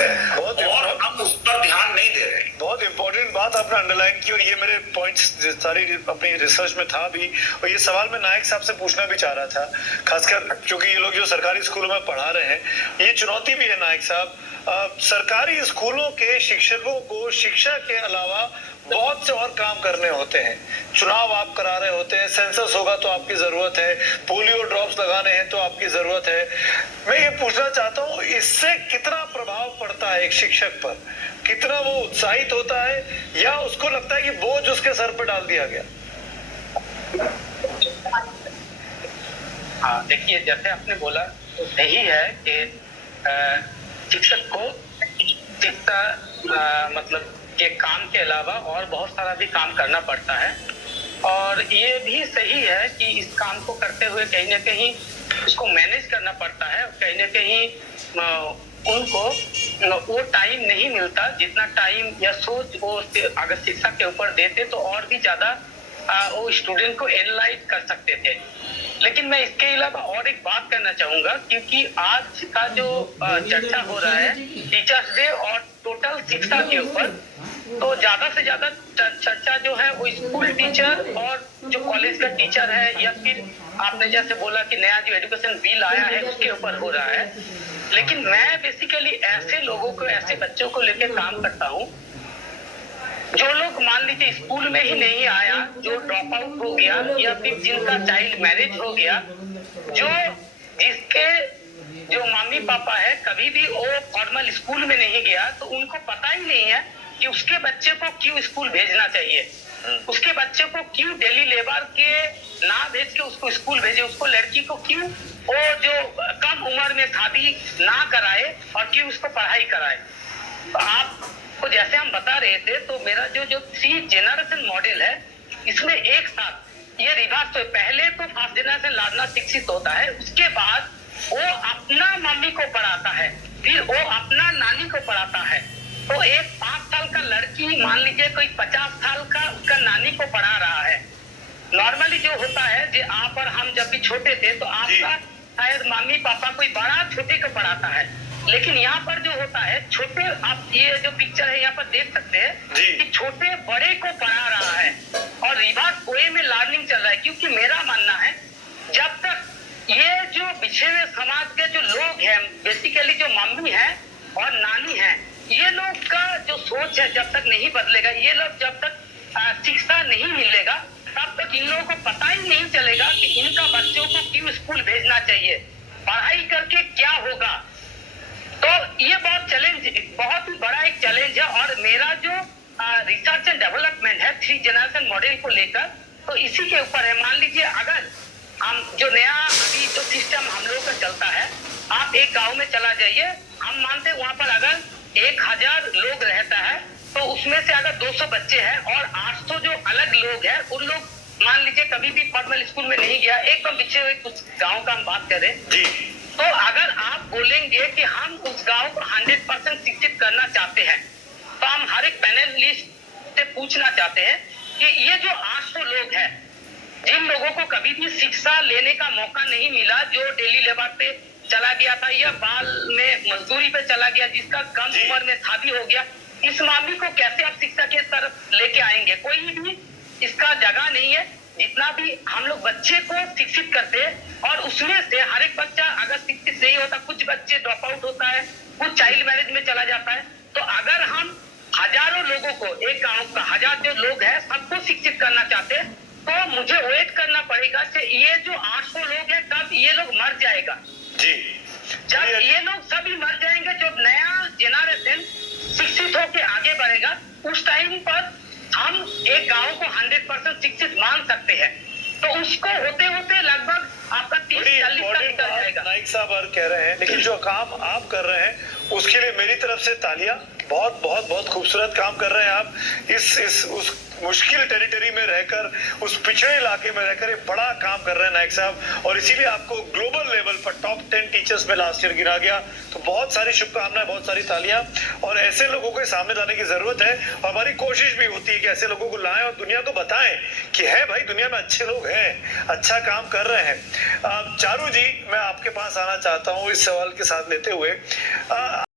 बहुत और हम उस पर ध्यान नहीं दे रहे। बहुत इंपॉर्टेंट बात आपने अंडरलाइन की, और ये मेरे पॉइंट्स सारी अपनी रिसर्च में था भी, और ये सवाल मैं नायक साहब से पूछना भी चाह रहा था, खासकर क्योंकि ये लोग जो सरकारी स्कूलों में पढ़ा रहे हैं, ये चुनौती भी है नायक साहब। सरकारी स्कूलों के शिक्षकों को शिक्षा के अलावा बहुत से और काम करने होते हैं। चुनाव आप करा रहे होते हैं, सेंसस होगा तो आपकी जरूरत है, पोलियो ड्रॉप्स लगाने हैं तो आपकी जरूरत है। मैं ये पूछना चाहता हूँ, इससे कितना प्रभाव पड़ता है एक शिक्षक पर? कितना वो उत्साहित होता है, या उसको लगता है कि बोझ उसके सर पर डाल दिया गया? हाँ, देखिए, जैसे आपने बोला तो सही है कि शिक्षक को शिक्षा मतलब के काम के अलावा और बहुत सारा भी काम करना पड़ता है, और ये भी सही है कि इस काम को करते हुए कहीं ना कहीं उसको मैनेज करना पड़ता है। कहीं ना कहीं उनको वो टाइम नहीं मिलता जितना टाइम या सोच वो अगर शिक्षा के ऊपर देते तो और भी ज्यादा वो स्टूडेंट को एनालाइज कर सकते थे। लेकिन मैं इसके अलावा और एक बात करना चाहूंगा, क्योंकि आज का जो चर्चा हो रहा है टीचर्स डे और टोटल शिक्षा के ऊपर, तो ज्यादा से ज्यादा चर्चा जो है वो स्कूल टीचर और जो कॉलेज का टीचर है, या फिर आपने जैसे बोला कि नया जो एजुकेशन बिल आया है उसके ऊपर हो रहा है। लेकिन मैं बेसिकली ऐसे लोगों को, ऐसे बच्चों को लेकर काम करता हूँ जो लोग मान लीजिए स्कूल में ही नहीं आया, जो ड्रॉप आउट हो गया, या फिर जिनका चाइल्ड मैरिज हो गया, जो जिसके जो मम्मी पापा है कभी भी वो फॉर्मल स्कूल में नहीं गया, तो उनको पता ही नहीं है कि उसके बच्चे को क्यों स्कूल भेजना चाहिए, उसके बच्चे को क्यों डेली लेबर के ना भेज के उसको स्कूल भेजे, उसको लड़की को क्यों वो जो कम उम्र में शादी ना कराए और क्यों उसको पढ़ाई कराए। तो आपको जैसे हम बता रहे थे, तो मेरा जो 3 जनरेशन मॉडल है, इसमें एक साथ ये रिवर्स है। पहले तो फर्स्ट जनरेशन लाडला शिक्षित होता है, उसके बाद वो अपना मम्मी को पढ़ाता है, फिर वो अपना नानी को पढ़ाता है। तो एक 5 साल का लड़की मान लीजिए कोई 50 साल का उसका नानी को पढ़ा रहा है। नॉर्मली जो होता है कि आप और हम जब भी छोटे थे तो आपका शायद मम्मी पापा कोई बड़ा छोटे को पढ़ाता है, लेकिन यहाँ पर जो होता है छोटे, आप ये जो पिक्चर है यहाँ पर देख सकते हैं कि छोटे बड़े को पढ़ा रहा है और रिवर्स वे में लर्निंग चल रहा है। क्योंकि मेरा मानना है जब तक ये जो पिछड़े हुए समाज के जो लोग हैं, बेसिकली जो मम्मी है और नानी है, ये लोग का जो सोच है जब तक नहीं बदलेगा, ये लोग जब तक शिक्षा नहीं मिलेगा, तब तक इन लोगों को पता ही नहीं चलेगा कि इनका बच्चों को क्यों स्कूल भेजना चाहिए, पढ़ाई करके क्या होगा। तो ये बहुत ही बड़ा एक चैलेंज है। और मेरा जो रिसर्च एंड डेवलपमेंट है 3 जनरेशन मॉडल को लेकर, तो इसी के ऊपर है। मान लीजिए अगर हम जो नया अभी जो सिस्टम हम लोगों का चलता है, आप एक गांव में चला जाइए, हम मानते हैं वहां पर अगर 1000 लोग रहता है तो उसमें से अगर 200 बच्चे हैं और 800 जो अलग लोग हैं, उन लोग मान लीजिए कभी भी फॉर्मल स्कूल में नहीं गया, एकदम पीछे हुए कुछ गाँव का हम बात करें जी, तो अगर आप बोलेंगे कि हम उस गांव को 100% शिक्षित करना चाहते हैं, तो हम हर एक पैनलिस्ट से पूछना चाहते हैं कि ये जो 800 लोग हैं, जिन लोगों को कभी भी शिक्षा लेने का मौका नहीं मिला, जो डेली लेबर पे चला गया था या बाल में मजदूरी पे चला गया, जिसका कम उम्र में शादी हो गया, इस मामले को कैसे आप शिक्षा के तरफ लेके आएंगे? कोई भी इसका जगह नहीं है। जितना भी हम लोग बच्चे को शिक्षित करते हैं और उसमें से हर एक बच्चा अगर शिक्षित नहीं होता, कुछ बच्चे ड्रॉप आउट होता है, कुछ चाइल्ड मैरिज में चला जाता है। तो अगर हम हजारों लोगों को, एक गांव का 1000 जो लोग हैं सबको शिक्षित करना चाहते हैं, तो मुझे वेट करना पड़ेगा कि ये जो 800 लोग हैं कब ये लोग मर जाएगा जी। जब ये लोग सभी मर जाएंगे, जब नया जनरेशन शिक्षित होकर आगे बढ़ेगा, उस टाइम पर हम एक गांव को 100% शिक्षित मान सकते हैं। तो उसको होते होते लगभग आपका 30-40 साल निकल जाएगा। नाइक साहब और कह रहे हैं, लेकिन जो काम आप कर रहे हैं उसके लिए मेरी तरफ से तालियां। बहुत बहुत बहुत खूबसूरत काम कर रहे हैं आप। उस मुश्किल टेरिटरी में रहकर, उस पिछड़े इलाके में रहकर एक बड़ा काम कर रहे हैं नायक साहब, और इसीलिए आपको ग्लोबल लेवल पर टॉप 10 टीचर्स में लास्ट ईयर गिरा गया। तो बहुत सारी शुभकामनाएं, बहुत सारी तालियां, और ऐसे लोगों के सामने लाने की जरूरत है। और हमारी कोशिश भी होती है कि ऐसे लोगों को लाएं और दुनिया को बताएं कि है भाई, दुनिया में अच्छे लोग हैं, अच्छा काम कर रहे हैं। चारू जी, मैं आपके पास आना चाहता हूँ इस सवाल के साथ लेते हुए।